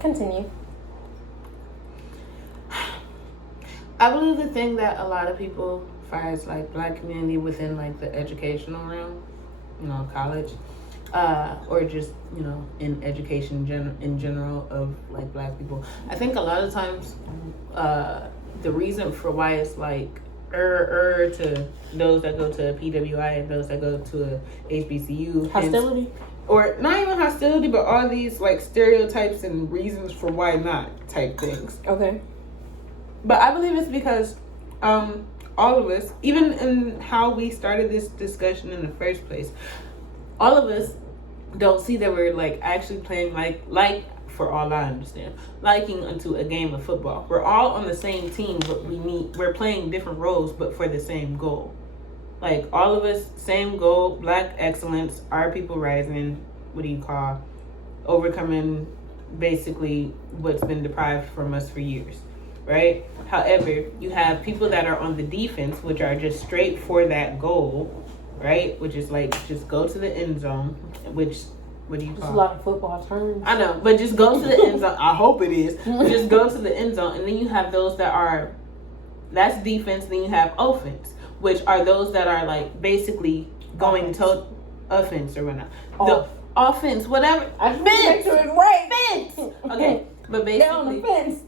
Continue. I believe the thing that a lot of people, as far as like black community within like the educational realm, college, or just in education in general of like black people. I think a lot of times, the reason for why it's like to those that go to PWI and those that go to a HBCU hostility, or not even hostility, but all these like stereotypes and reasons for why not type things. Okay. But I believe it's because all of us, even in how we started this discussion in the first place, all of us don't see that we're like actually playing like for all I understand, liking into a game of football. We're all on the same team, but we're playing different roles, but for the same goal. Like all of us, same goal: black excellence, our people rising. Overcoming basically what's been deprived from us for years. Right? However, you have people that are on the defense, which are just straight for that goal, right? Which is like just go to the end zone, which what do you call? It's a lot of football terms. I know, but just go to the end zone. I hope it is. Just go to the end zone, and then you have those that's defense. Then you have offense, which are those that are like basically going to offense or whatnot. The offense, whatever. I just make sure it's right. Fence. Okay. But basically, they're on the fence.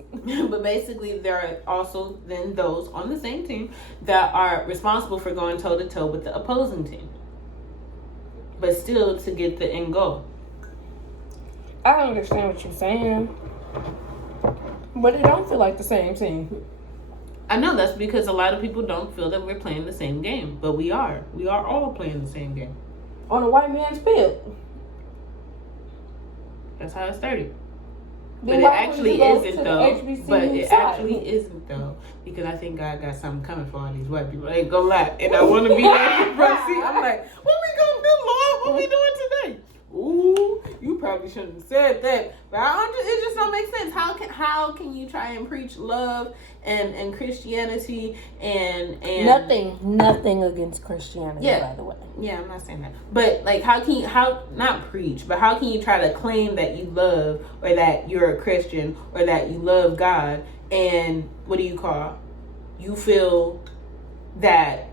But basically, there are also then those on the same team that are responsible for going toe to toe with the opposing team, but still to get the end goal. I understand what you're saying, but it don't feel like the same team. I know that's because a lot of people don't feel that we're playing the same game, but we are. We are all playing the same game on a white man's field. That's how it started. But it actually isn't though. But it actually isn't though. Because I think God got something coming for all these white people. I ain't gonna lie. And I want to be there in front seat. I'm like, what we gonna do, Lord? What we doing today? Ooh, you probably shouldn't have said that. But it just don't make sense. How can you try and preach love and Christianity and nothing against Christianity, by the way. Yeah, I'm not saying that. But like how not preach, but how can you try to claim that you love or that you're a Christian or that you love God and you feel that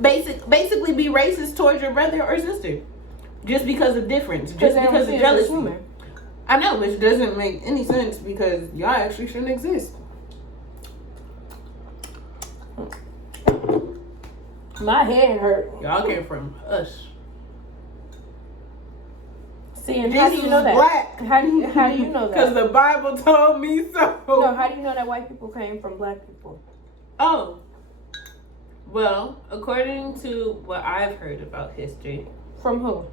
basically be racist towards your brother or sister just because of difference, just because of jealousy. I know, which doesn't make any sense because y'all actually shouldn't exist. My head hurt. Y'all came from us. See, and how do you know that? Black. How do you know that? Because the Bible told me so. No, how do you know that white people came from black people? Oh. Well, according to what I've heard about history. From who?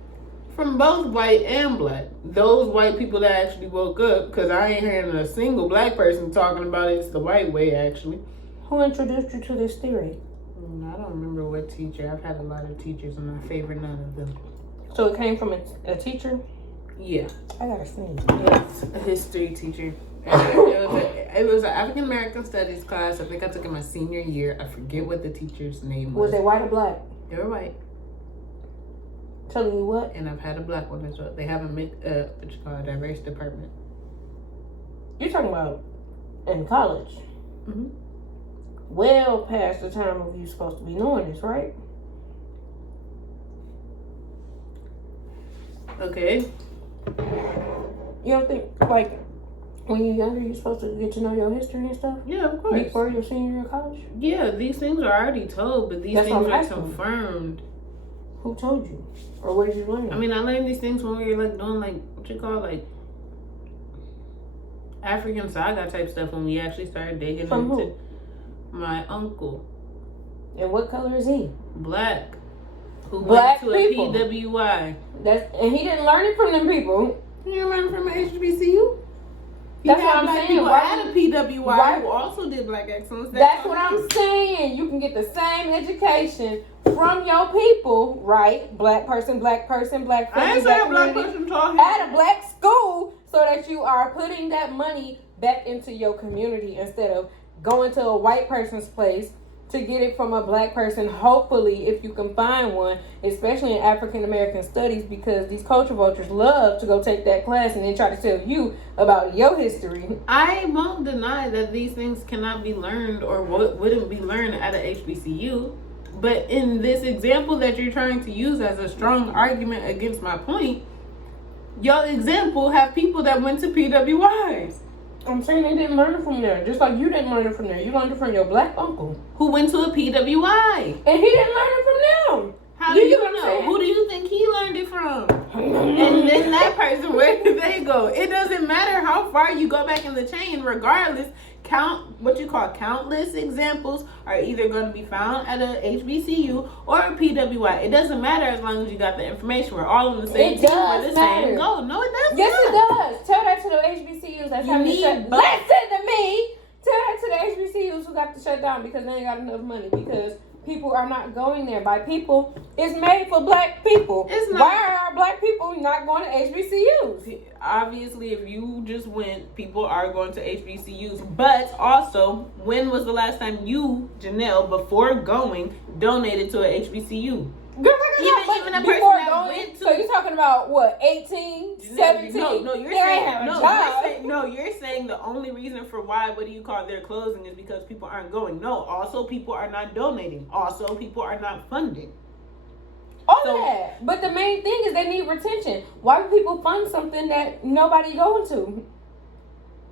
From both white and black. Those white people that actually woke up, because I ain't hearing a single black person talking about it's the white way, actually. Who introduced you to this theory? I don't remember what teacher. I've had a lot of teachers, and I favor none of them. So it came from a teacher? Yeah. I gotta sneeze. Yes, a history teacher. It was an African American studies class. I think I took it my senior year. I forget what the teacher's name was. Was they white or black? They were white. Telling you what? And I've had a black one as well. They have a diverse department. You're talking about in college? Mm-hmm. Well past the time of you supposed to be knowing this, right? Okay. You don't think, like, when you're younger, you're supposed to get to know your history and stuff? Yeah, of course. Before your senior year of college? Yeah, these things are already told, but these things are confirmed. Who told you? Or where did you learn it? I mean, I learned these things when we were, like, doing, like, what you call, like, African saga type stuff when we actually started digging From into who? My uncle. And what color is he? Black. Who Black went to people. a PWI. And he didn't learn it from them people. You learned from an HBCU? That's what I'm saying. People at a PWI who also did Black Excellence. That's what I'm saying. You can get the same education from your people, right? Black person, black family, I ain't saying black person talking. At a black school, so that you are putting that money back into your community instead of going to a white person's place to get it from a black person, hopefully, if you can find one, especially in African American studies, because these culture vultures love to go take that class and then try to tell you about your history. I won't deny that these things cannot be learned or wouldn't be learned at a HBCU. But in this example that you're trying to use as a strong argument against my point, your example have people that went to PWIs. I'm saying they didn't learn it from there. Just like you didn't learn it from there. You learned it from your black uncle. Who went to a PWI. And he didn't learn it from them. How do you know? Who do you think he learned it from? And then that person, where did they go? It doesn't matter how far you go back in the chain, regardless. Countless examples are either going to be found at a HBCU or a PWI. It doesn't matter as long as you got the information. We're all on the same team. We're the same goal. No, it doesn't. Yes, it does. Tell that to the HBCUs that's having to shut. Listen to me. Tell that to the HBCUs who got to shut down because they ain't got enough money, because people are not going there. By people, it's made for black people. It's not. Why are black people not going to HBCUs? Obviously, if you just went, people are going to HBCUs. But also, when was the last time you, Janelle, before going, donated to a HBCU? Girl, even a person that went to. So you're talking about what, 18, 17? No, you're saying the only reason for why, they're closing is because people aren't going. No, also people are not donating. Also people are not funding. That. But the main thing is they need retention. Why would people fund something that nobody going to?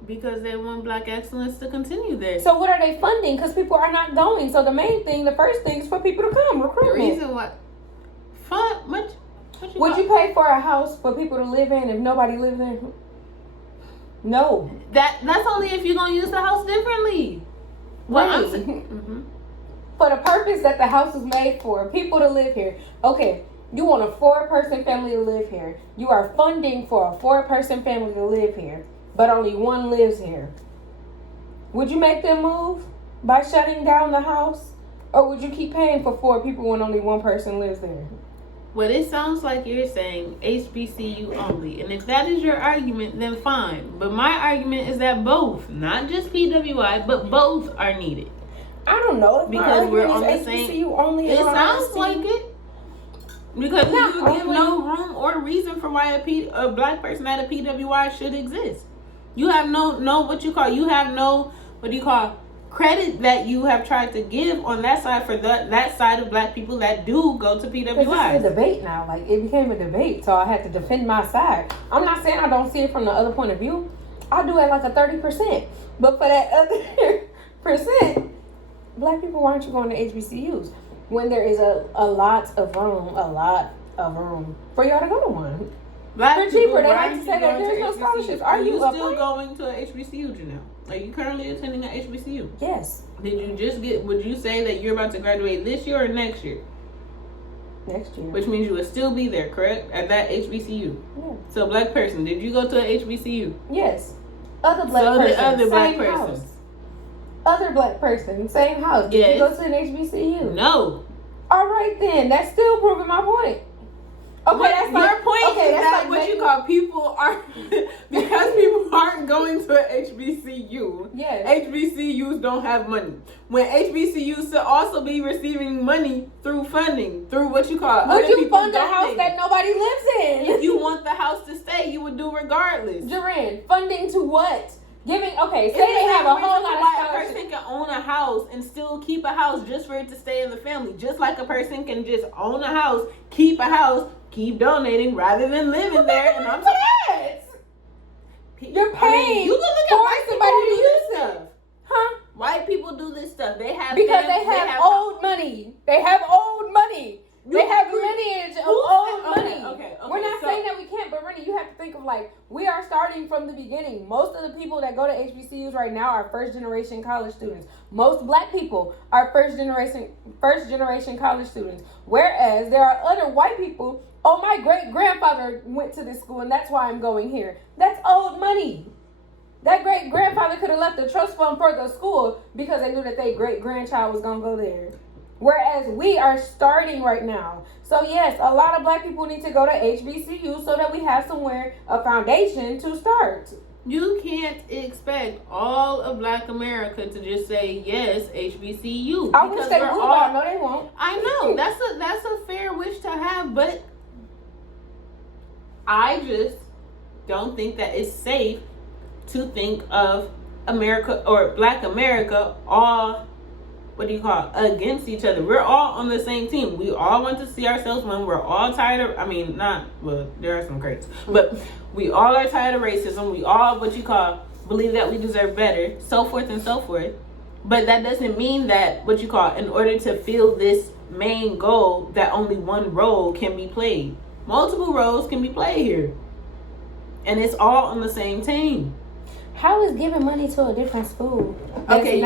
Because they want black excellence to continue there. So what are they funding? Because people are not going. So the first thing is for people to come. Recruitment. The reason why. Would you pay for a house for people to live in if nobody lives there? No. That's only if you're gonna use the house differently. Right. For the purpose that the house is made for, people to live here. Okay, you want a 4-person family to live here. You are funding for a 4-person family to live here, but only one lives here. Would you make them move by shutting down the house? Or would you keep paying for 4 people when only one person lives there? Well, it sounds like you're saying HBCU only. And if that is your argument, then fine. But my argument is that both, not just PWI, but both are needed. I don't know. Because we're on the same. HBCU only. It sounds like it. Because you give no room or reason for why a black person at a PWI should exist. You have credit that you have tried to give on that side for that side of black people that do go to PWI. Because it's a debate now. Like, it became a debate, so I had to defend my side. I'm not saying I don't see it from the other point of view. I do it like a 30%. But for that other percent, black people, why aren't you going to HBCUs? When there is a lot of room for y'all to go to one. They're cheaper. They like to say that there's no scholarships. Are you still going to a HBCU, Janelle? Are you currently attending an HBCU? Yes. Would you say that you're about to graduate this year or next year? Next year. Which means you would still be there, correct? At that HBCU? Yeah. So, black person, did you go to a HBCU? Yes. Other black person, same house. Did you go to an HBCU? No. All right, then. That's still proving my point. Okay, that's your point is that people aren't because people aren't going to an HBCU. Yes. HBCUs don't have money. When HBCUs should also be receiving money through funding, through what you call. Would you fund a house that nobody lives in? If you want the house to stay, you would do regardless. Jarinne, funding to what? Say they have a whole lot of scholarships. A person can own a house and still keep a house just for it to stay in the family. Just like a person can just own a house, keep a house, keep donating rather than living there. And I'm that. You're paying. You can look at white somebody people to do use this stuff. Huh? White people do this stuff. They have old money. They have old money. They have lineage of old money. Okay. We're not saying that we can't, but Rennie, you have to think of we are starting from the beginning. Most of the people that go to HBCUs right now are first generation college students. Most black people are first generation college students. Whereas there are other white people. Oh, my great grandfather went to this school, and that's why I'm going here. That's old money. That great grandfather could have left the trust fund for the school because they knew that their great grandchild was gonna go there. Whereas we are starting right now. So yes, a lot of black people need to go to HBCU so that we have a foundation to start. You can't expect all of Black America to just say yes, HBCU. I wish they would, but I know they won't. I know that's a fair wish to have, but I just don't think that it's safe to think of America or Black America all against each other. We're all on the same team. We all want to see ourselves win. We're all tired of there are some crates, but we all are tired of racism. We all believe that we deserve better, so forth and so forth. But that doesn't mean that in order to fill this main goal, that only one role can be played. Multiple roles can be played here, and it's all on the same team. How is giving money to a different school? Okay,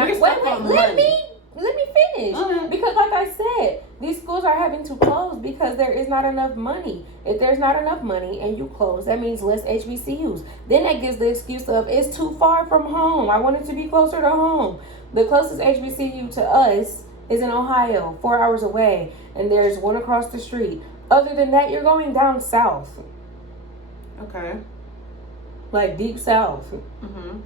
Let me finish. Okay. Because like I said, these schools are having to close because there is not enough money. If there's not enough money and you close, that means less HBCUs. Then that gives the excuse of it's too far from home. I want it to be closer to home. The closest HBCU to us is in Ohio, 4 hours away, and there's one across the street. Other than that, you're going down south. Okay. Like deep south. Mm-hmm.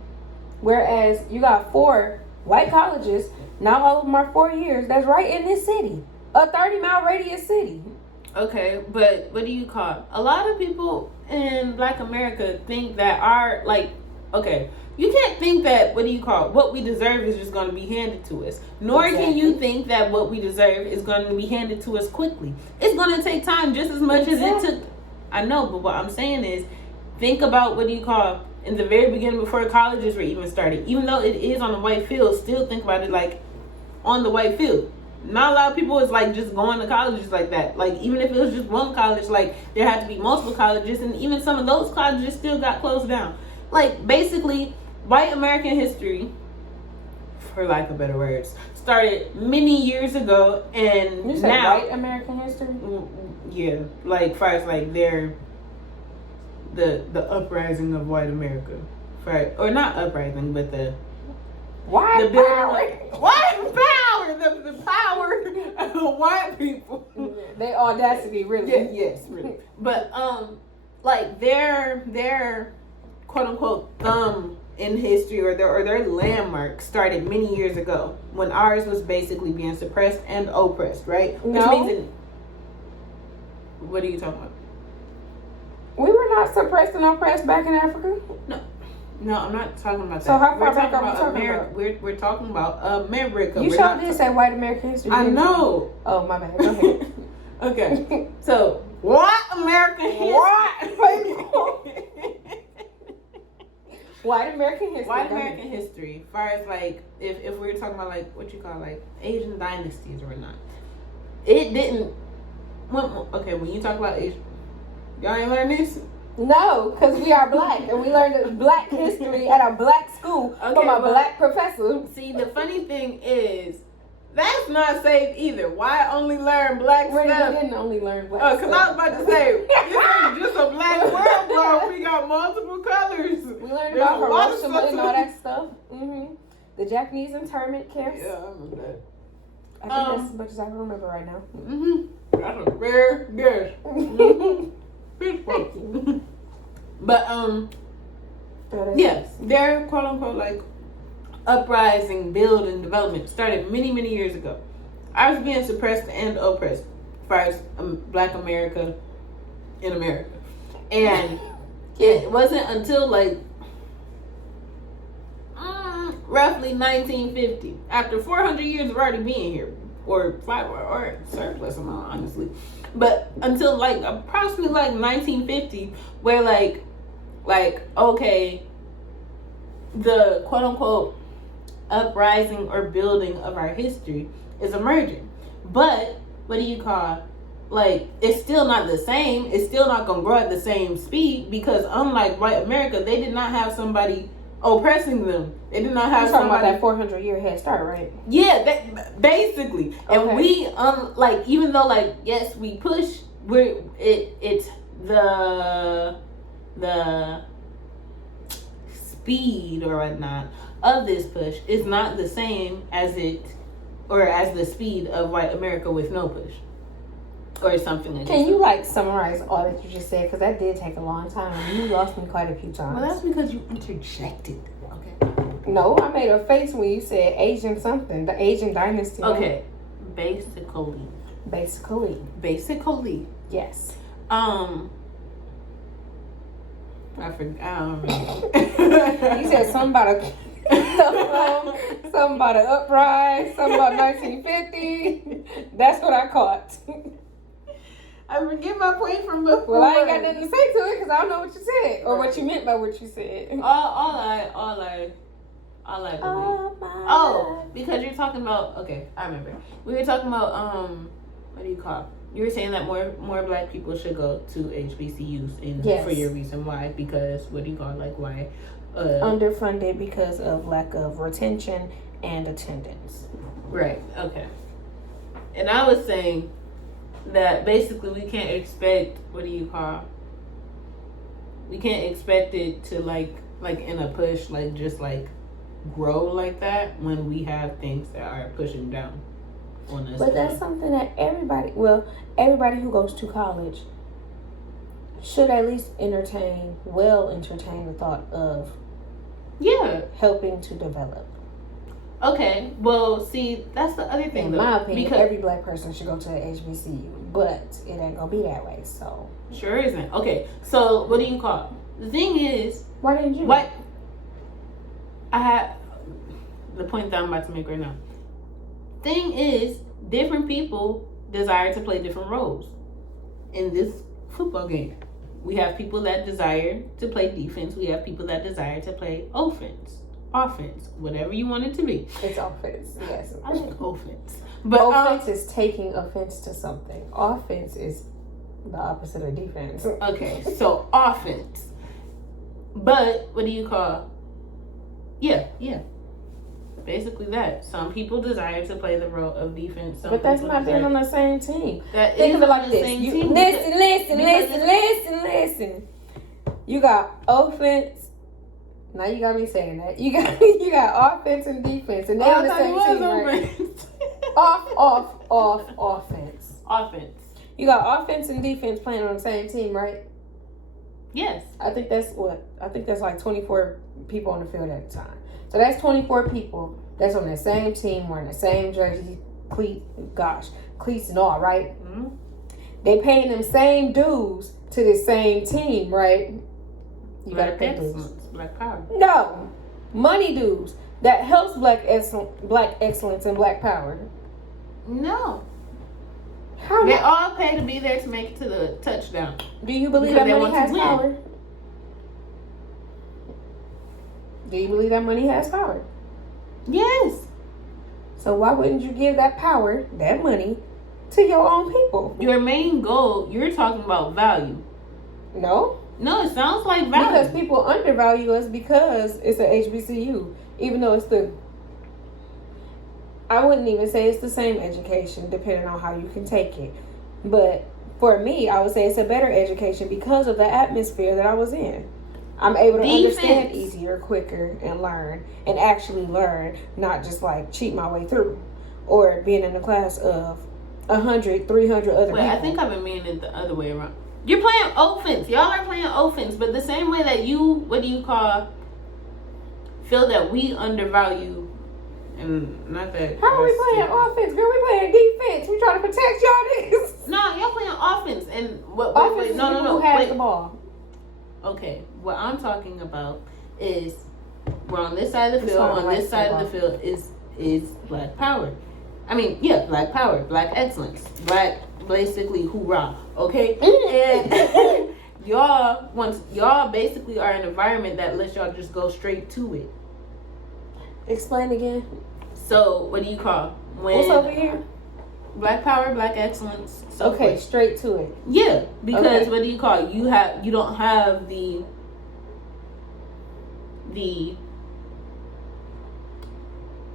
Whereas you got 4 white colleges. Not all of them are 4 years. That's right in this city. A 30-mile radius city. Okay, but a lot of people in Black America think that you can't think that what we deserve is just going to be handed to us. Nor can you think that what we deserve is going to be handed to us quickly. It's going to take time just as much as it took. I know, but what I'm saying is, think about in the very beginning before colleges were even started. Even though it is on the white field, still think about it like on the white field. Not a lot of people is like just going to colleges like that. Like even if it was just one college, like there had to be multiple colleges, and even some of those colleges still got closed down. Like basically, white American history, for lack of better words, started many years ago, and you said now white American history. Yeah, like far as like they're the uprising of white America, right? Or not uprising, but the white power. White power, the power of white people. They audacity, really. Yeah, yes, really. But like their quote unquote thumb in history or their landmark started many years ago when ours was basically being suppressed and oppressed, right? No. Which means what are you talking about? We were not suppressed and oppressed back in Africa. No, I'm not talking about that. So how far back are we talking about? We're talking about America. You sure did say white American history. I know. Oh, my bad. Go ahead. Okay. So, white American history. White American history. White American history. As far as like, if we were talking about like what you call like Asian dynasties or whatnot, it didn't. When you talk about Asian, y'all ain't learn this. No, because we are black and we learned black history at a black school from a black professor. See, the funny thing is, that's not safe either. Why only learn black stuff? We didn't only learn black stuff. Because I was about to say, this ain't just a black world, bro. We got multiple colors. We learned about Hiroshima and all that stuff. Mm-hmm. The Japanese internment camps. Yeah, I remember that. I think that's as much as I can remember right now. Mm-hmm. That's a rare guess. But yes, their quote unquote like uprising, build, and development started many years ago. I was being suppressed and oppressed as far as Black America in America, and it wasn't until like roughly 1950, after 400 years of already being here, or surplus amount, honestly. But until like approximately like 1950, where like okay, the quote unquote uprising or building of our history is emerging. But like it's still not the same. It's still not gonna grow at the same speed because unlike white America, they did not have somebody oppressing them. They did not have You're talking somebody about that 400-year head start, right? Yeah, that basically. Okay. And we like even though like yes we push, it's the speed or whatnot of this push is not the same as the speed of white America with no push. or something like that. Can you like summarize all that you just said? Because that did take a long time. And you lost me quite a few times. Well, that's because you interjected. Okay. No, I made a face when you said Asian something. The Asian dynasty. Okay. Basically. Yes. I forgot. I don't remember. You said something about something about an uprise, something about 1950. That's what I caught. I forget my point from before. Well, I ain't got nothing to say to it because I don't know what you said or what you meant by what you said. All I believe. Oh, because you're talking about. Okay, I remember. We were talking about what do you call it? You were saying that more black people should go to HBCUs, and yes. for your reason why? Because what do you call it? Like why? Underfunded because of lack of retention and attendance. Right. Okay. And I was saying that basically we can't expect we can't expect it to like in a push just grow like that when we have things that are pushing down on us. But that's something that everybody who goes to college should at least entertain the thought of helping to develop. Okay, well, see, that's the other thing. In my opinion, because every black person should go to an HBCU, but it ain't gonna be that way. So sure isn't. Okay, so what do you call it? The thing is, why didn't you? What I had the point that I'm about to make right now. Thing is, different people desire to play different roles in this football game. We have people that desire to play defense. We have people that desire to play offense, whatever you want it to be. It's offense, yes. I like offense. But offense is taking offense to something. Offense is the opposite of defense. Okay, so offense. But what do you call? Yeah. Basically that. Some people desire to play the role of defense. But that's not being on the same team. Think of it like this. Listen. You got offense. Now you got me saying that. You got offense and defense, and they're on the same team, right? Off offense. Offense. You got offense and defense playing on the same team, right? Yes. I think that's like 24 people on the field at a time. So that's 24 people that's on the same team, wearing the same jersey, cleats and all, right? Mm-hmm. They paying them same dues to the same team, right? You gotta pay dues. Black power. No, money dues. That helps black excellence and black power. No. How they all pay to be there to make it to the touchdown. Do you believe that money has power? Do you believe that money has power? Yes. So why wouldn't you give that power, that money, to your own people? Your main goal, you're talking about value. No, it sounds like value. Because people undervalue us because it's an HBCU. Even though I wouldn't even say it's the same education, depending on how you can take it. But for me, I would say it's a better education because of the atmosphere that I was in. I'm able to understand easier, quicker, and actually learn, not just like cheat my way through, or being in a class of 100, 300 other people. I think I've been meaning it the other way around. You're playing offense. Y'all are playing offense, but the same way that you, feel that we undervalue, and not that. How are we playing offense? Girl, we playing defense. We trying to protect y'all niggas. No, y'all playing offense, and offense no. Who has the ball? Okay, what I'm talking about is we're on this side of the field. On this side of the field is black power. I mean, black power, black excellence, black basically hoorah. Okay, and y'all basically are an environment that lets y'all just go straight to it. Explain again. So what do you call what's over here? Black power, black excellence. So okay, straight to it. Yeah, because what do you call it? You don't have the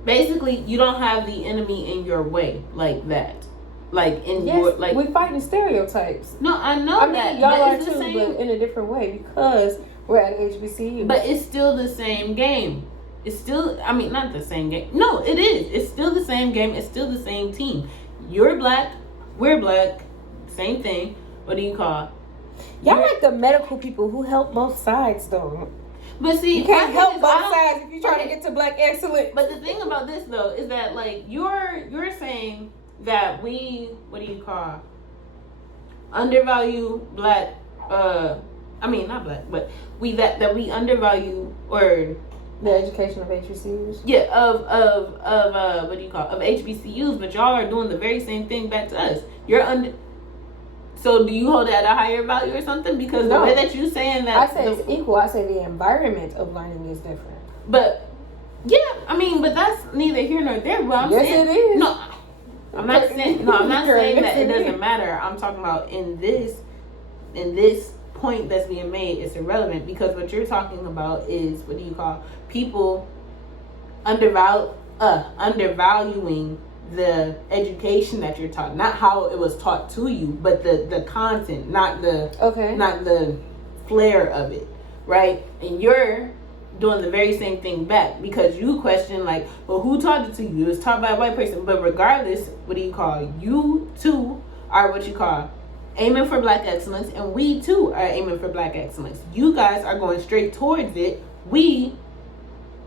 basically you don't have the enemy in your way like that. Like in your we're fighting stereotypes. No, I know that. Y'all are too, but in a different way because we're at HBCU. But it's still the same game. It's still, not the same game. No, it is. It's still the same game. It's still the same team. You're black. We're black. Same thing. What do you call? Y'all like the medical people who help both sides, though. But see, you can't help is, both sides if you're trying to get to black excellence. But the thing about this though is that like you're saying that we undervalue black. Not black, but that we undervalue or the education of HBCUs. Yeah, of HBCUs, but y'all are doing the very same thing back to us. So do you hold that at a higher value or something? Because the way that you saying that, I say it's equal. I say the environment of learning is different. But yeah, but that's neither here nor there. But it is. No, I'm not saying that it doesn't matter. I'm talking about in this point that's being made, it's irrelevant because what you're talking about is people undervaluing the education that you're taught, not how it was taught to you, but the content, not the flair of it, right? And you're doing the very same thing back because you question like, well, who taught it to you? It was taught by a white person. But regardless, you too are aiming for black excellence, and we too are aiming for black excellence. You guys are going straight towards it.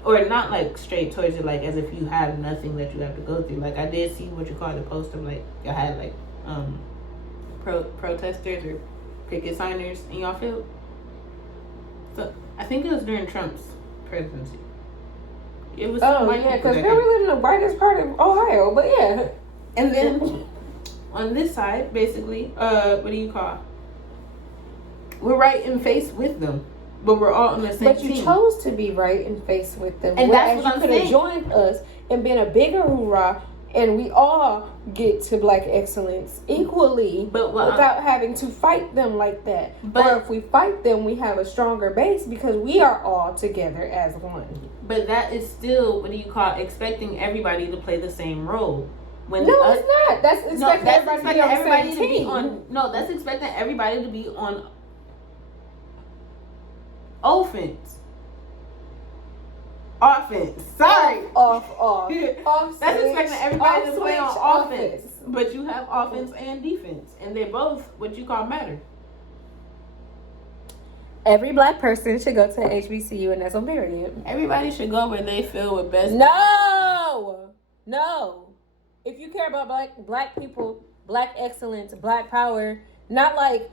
Or not like straight towards it, like as if you have nothing that you have to go through. Like I did see the post of like y'all had like protesters or picket signers in y'all field. So I think it was during Trump's presidency. It was because we live in the brightest part of Ohio, but yeah. And then on this side, basically, we're right in face with them. But we're all on the same team. But you chose to be right in face with them. And that's what I'm saying. You could have joined us and been a bigger hoorah, and we all get to black excellence equally without having to fight them like that. Or if we fight them, we have a stronger base because we are all together as one. But that is still, expecting everybody to play the same role. It's not. That's expecting everybody to be on the same team. That's expecting everybody to be on offense. Sorry. Off. That's expecting everybody to play on offense. But you have offense and defense. And they both matter. Every black person should go to HBCU, and that's on period. Everybody should go where they feel with best. No. If you care about black people, black excellence, black power, not like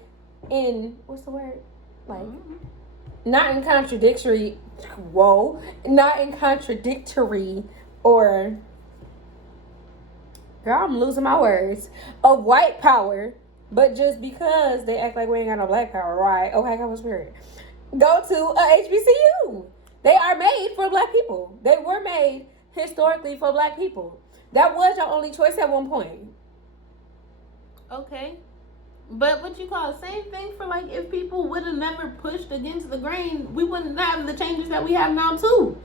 in what's the word? Like not in contradictory or girl, I'm losing my words. Of white power, but just because they act like we ain't got no black power, right? Okay, come on, spirit. Go to a HBCU. They are made for black people. They were made historically for black people. That was your only choice at one point. Okay. But same thing for like if people would have never pushed against the grain, we wouldn't have the changes that we have now too.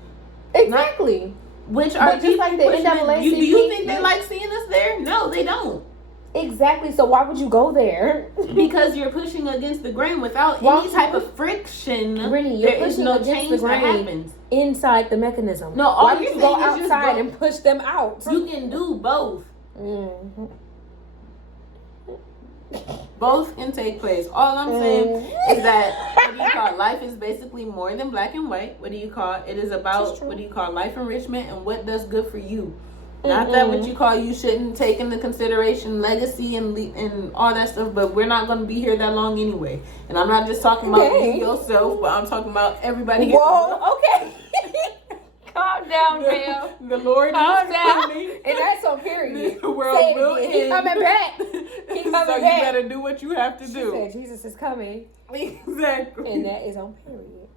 Exactly. Which are just like the NAACP. Do you think they like seeing us there? No, they don't. Exactly. So why would you go there? Because you're pushing against the grain without any type of friction. Rennie, you're pushing no change the grain that happens inside the mechanism. No, why would you go outside and push them out? You can do both. Mm-hmm. Both can take place. All I'm saying is that life is basically more than black and white. It is about life enrichment and what does good for you. Not that you shouldn't take into consideration legacy and all that stuff, but we're not going to be here that long anyway. And I'm not just talking about you yourself, but I'm talking about everybody. Whoa, okay. Calm down, ma'am. The Lord calm is down. coming. And that's on period. The world will end. He's coming back. So you better do what you have to do. She said Jesus is coming. Exactly. And that is on period.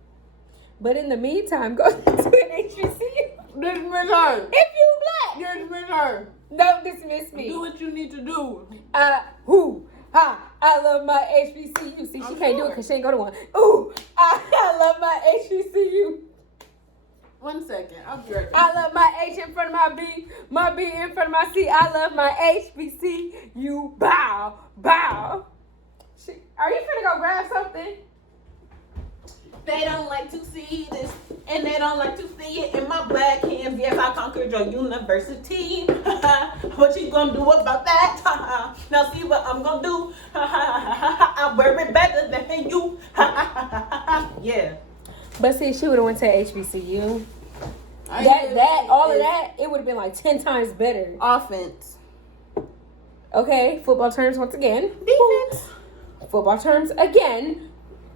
But in the meantime, go to an HBCU. Dismiss her. If you black. Dismiss her. Don't dismiss me. Do what you need to do. I love my HBCU. See, she can't do it because she ain't go to one. I love my HBCU. 1 second. I'm jerking. I love my H in front of my B in front of my C. I love my HBCU. Bow. Are you finna go grab something? They don't like to see this, and they don't like to see it in my black hands. Yes, I conquered your university. What you gonna do about that? Now see what I'm gonna do. I'm wearing better than you. Yeah. But see, she would have went to HBCU. All That, it would have been like 10 times better. Offense. Okay, football terms once again. Defense. Football terms again.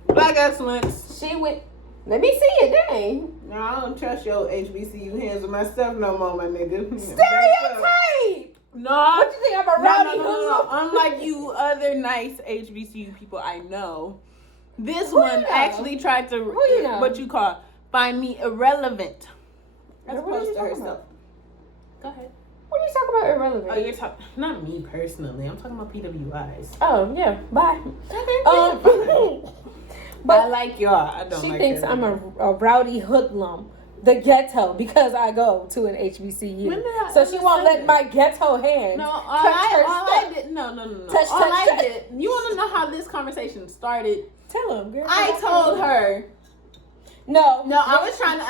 Black excellence. She went. Let me see it, dang. No, I don't trust your HBCU hands with myself no more, my nigga. Stereotype! No. What you think, I'm a rowdy No. Unlike you other nice HBCU people I know, this Who one you know? actually tried to, Who you know? what you call, find me irrelevant. As What are opposed you to talking herself. about? Go ahead. What are you talking about irrelevant? Oh, you're talking, not me personally. I'm talking about PWIs. Oh, yeah, bye. Okay, But I like y'all. I don't she like thinks that. I'm a rowdy hoodlum, the ghetto, because I go to an HBCU. When did I So she won't let understand my ghetto hand No, touch her stuff. Touch, all touch, I touch. did. You want to know how this conversation started? Tell him, girl. I told her. No, I was trying to.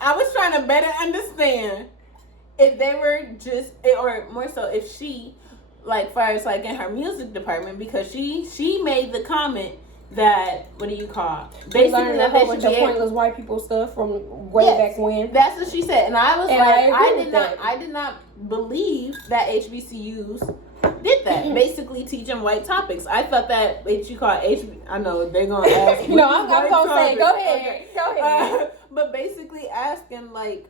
I was trying to better understand if they were just, or more so, if she, like, far as like in her music department, because she made the comment that, what do you call? Basically, Basically, a that whole they bunch should of be pointless white people stuff from way Yes. back when. That's what she said, and I was And like, I agree with that. I did not believe that HBCUs did that. Basically, teaching white topics. I thought that what you call I know they're gonna ask. No, I'm gonna say, go ahead, Okay. go ahead. But basically, asking like,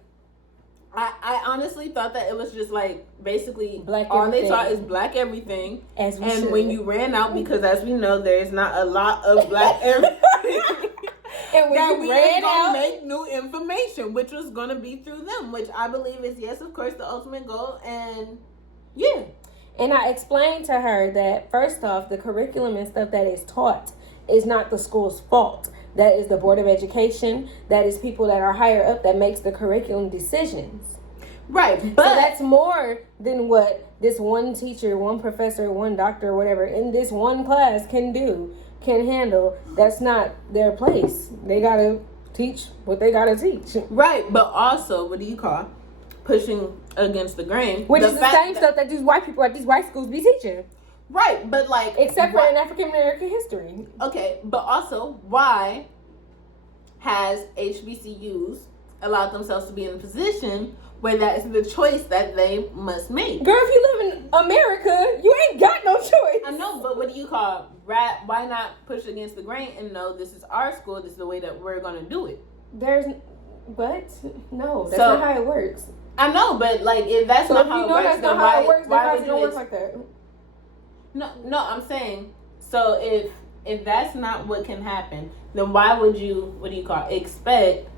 I honestly thought that it was just like basically Black all everything. they taught is black everything. As we And should. when you ran out, because as we know, there's not a lot of black everything. And when that you we ran were gonna out, make new information, which was gonna be through them, which I believe is, yes, of course, the ultimate goal. And yeah, and I explained to her that first off, the curriculum and stuff that is taught is not the school's fault. That is the Board of Education. That is people that are higher up that makes the curriculum decisions. right. But So that's more than what this one teacher, one professor, one doctor, whatever, in this one class can handle. That's not their place. They gotta teach what they gotta teach. right. But also, what do you call pushing against the grain? Which is the fact same that- stuff that these white people at these white schools be teaching. Right, but like, Except for why- in African American history. okay, but also, why has HBCUs allowed themselves to be in a position where that is the choice that they must make? Girl, if you live in America, you ain't got no choice. I know, but what do you call why not push against the grain and know this is our school, this is the way that we're gonna do it? There's what? No, that's So- not how it works. I know, but like, if that's So not if you how it know works, that's then not how it works, then why how would is it you gonna work like that? No, I'm saying, so if that's not what can happen, then why would you, what do you call, expect?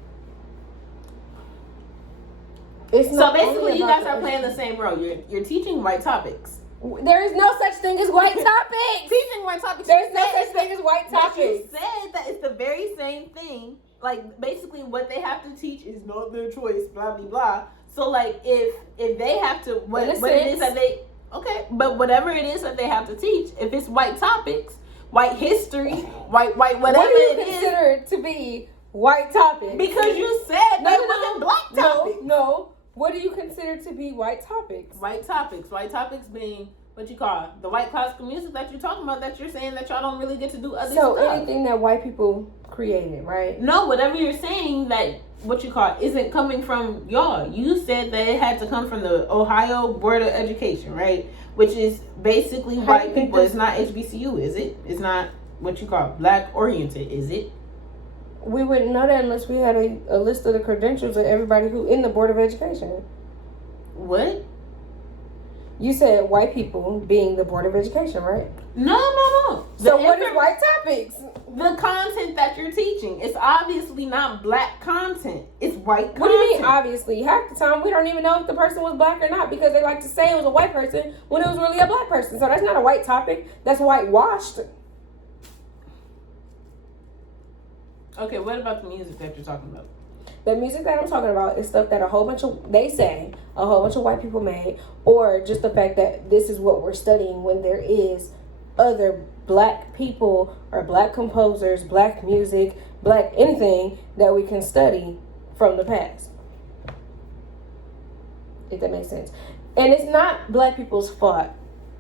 It's So not basically, only you about guys are playing the same role. You're teaching white topics. There is no such thing as white topics. Teaching white topics. There's no such thing as white But you topics. said that it's the very same thing. Like, basically, what they have to teach is not their choice. Blah blah blah. So like, if they have to, what it is that they, okay, but whatever it is that they have to teach, if it's white topics, white history, white whatever What do you it is, consider to be white topics? because you said No, that no, wasn't no. black topics. No. What do you consider to be white topics? White topics being what you call the white classical music that you're talking about, that you're saying that y'all don't really get to do other So stuff. anything that white people created, right? No, whatever you're saying that what you call isn't coming from y'all. You said that it had to come from the Ohio Board of Education, right? Which is basically How do white you think people. It's not HBCU, is it? It's not what you call black oriented, is it? We wouldn't know that unless we had a list of the credentials of everybody who in the Board of Education. What? You said white people being the Board of Education, right? No. So what is white topics? The content that you're teaching. It's obviously not black content. It's white content. What do you mean, obviously? Half the time, we don't even know if the person was black or not because they like to say it was a white person when it was really a black person. So that's not a white topic. That's whitewashed. Okay, what about the music that you're talking about? The music that I'm talking about is stuff that a whole bunch of white people made, or just the fact that this is what we're studying when there is other black people or black composers, black music, black anything that we can study from the past. If that makes sense. And it's not black people's fault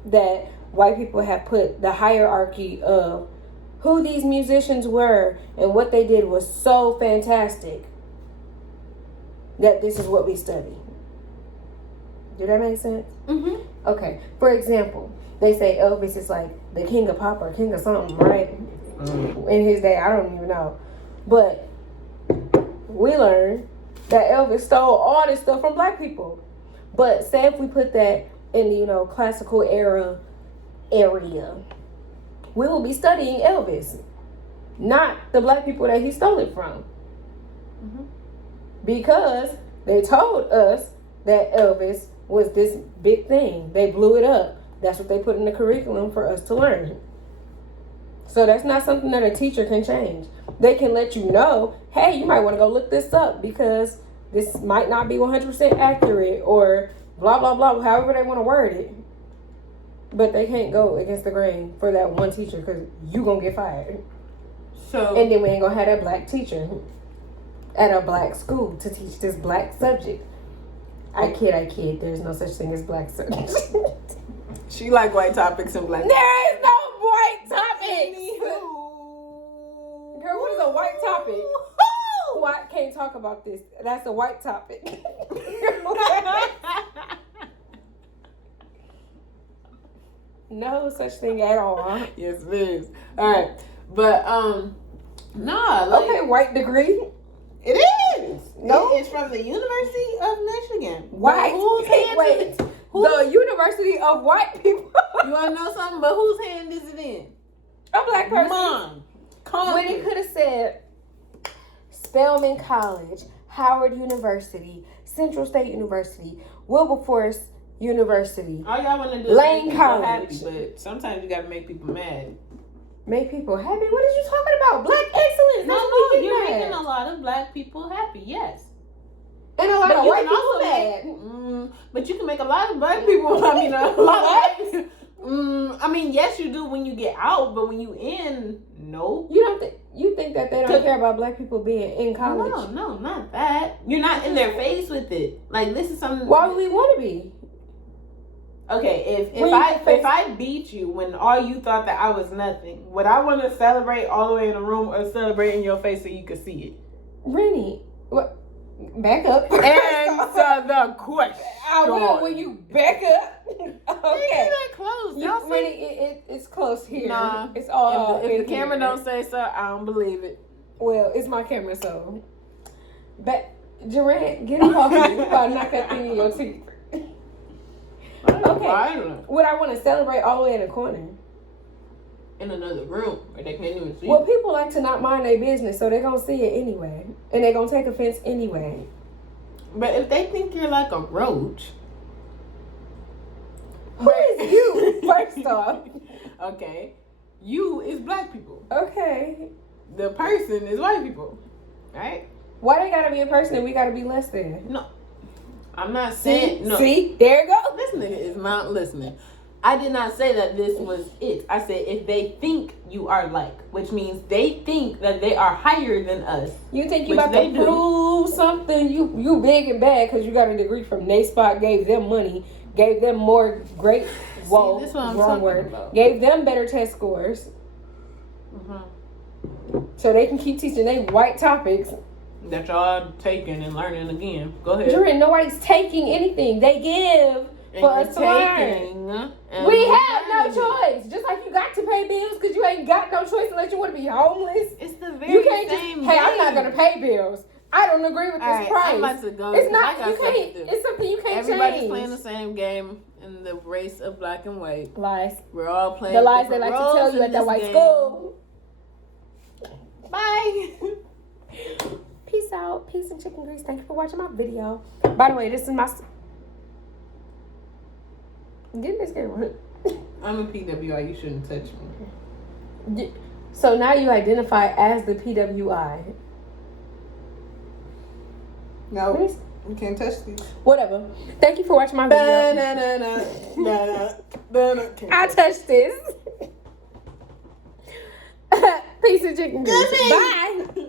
that white people have put the hierarchy of who these musicians were and what they did was so fantastic that this is what we study. Did that make sense? Mm-hmm. Okay. For example, they say Elvis is like the king of pop or king of something, right? In his day, I don't even know. But we learned that Elvis stole all this stuff from black people. But say if we put that in the, classical area, we will be studying Elvis, not the black people that he stole it from. Mm-hmm. Because they told us that Elvis was this big thing. They blew it up. That's what they put in the curriculum for us to learn. So that's not something that a teacher can change. They can let you know, hey, you might want to go look this up because this might not be 100% accurate or blah, blah, blah, however they want to word it. But they can't go against the grain for that one teacher because you going to get fired. So, and then we ain't going to have that black teacher at a black school to teach this black subject. I kid. There's no such thing as black subject. she like white topics and black. There is no white topic. Girl, what is a white topic? Oh, I can't talk about this. That's a white topic. No such thing at all. Yes, it is. All right, but nah. Like, okay, white degree. It is. No, it's from the University of Michigan. White. Wait. The University of White People. You want to know something? But whose hand is it in? A black person. Mine. When it could have said Spelman College, Howard University, Central State University, Wilberforce University. All y'all want to do Lane is make College. people happy, but sometimes you got to make people mad. Make people happy? What are you talking about? Black excellence. No, That's what we you're get making mad. a lot of black people happy. Yes. And a lot But of you white can people also mad. But you can make a lot of black people. I mean, a lot of. I mean, yes, you do when you get out, but when you in, no. You think that they don't care about black people being in college? No, not that. You're not in their face with it. Like, this is something. Why would we want to be? Okay, if I beat you when all you thought that I was nothing, would I want to celebrate all the way in the room or celebrate in your face so you could see it? Rennie, what? Back up. Answer the question. I will when you back up. Okay. That close. Rennie, it's close here. Nah. It's all. If the camera here. don't say so, I don't believe it. Well, it's my camera, so. Jarinne, get off me. You about to knock that thing in your teeth. Okay. I don't know. Would I want to celebrate all the way in the corner? In another room where they can't even see. Well, people like to not mind their business, so they're going to see it anyway. And they're going to take offense anyway. But if they think you're like a roach. Who is you, first off? Okay. You is black people. Okay. The person is white people. Right? Why they got to be a person and we got to be less than? No. I'm not saying... No. See? There you go. This nigga is not listening. I did not say that this was it. I said if they think you are like, which means they think that they are higher than us. You think you about to prove something? You big and bad because you got a degree from NASPOT, gave them money, gave them more great, whoa, this what I'm wrong talking word, about. Gave them better test scores. So they can keep teaching they white topics. That y'all taking and learning again. Go ahead. Jarinne, nobody's taking anything. They give for us to learn. We have no choice. Just like you got to pay bills because you ain't got no choice unless you want to be homeless. It's the very you can't same just, hey, I'm not going to pay bills. I don't agree with this price. I'm about to go. It's not, you can't, it's something you can't Everybody's change. playing the same game in the race of black and white. Lies. We're all playing the lies they like to tell you at that white game. school. Bye. Peace out. Peace and chicken grease. Thank you for watching my video. By the way, this is my... Get this camera. I'm a PWI. You shouldn't touch me. So now you identify as the PWI. No, you can't touch these. Whatever. Thank you for watching my video. I touched this. Peace and chicken grease. Bye.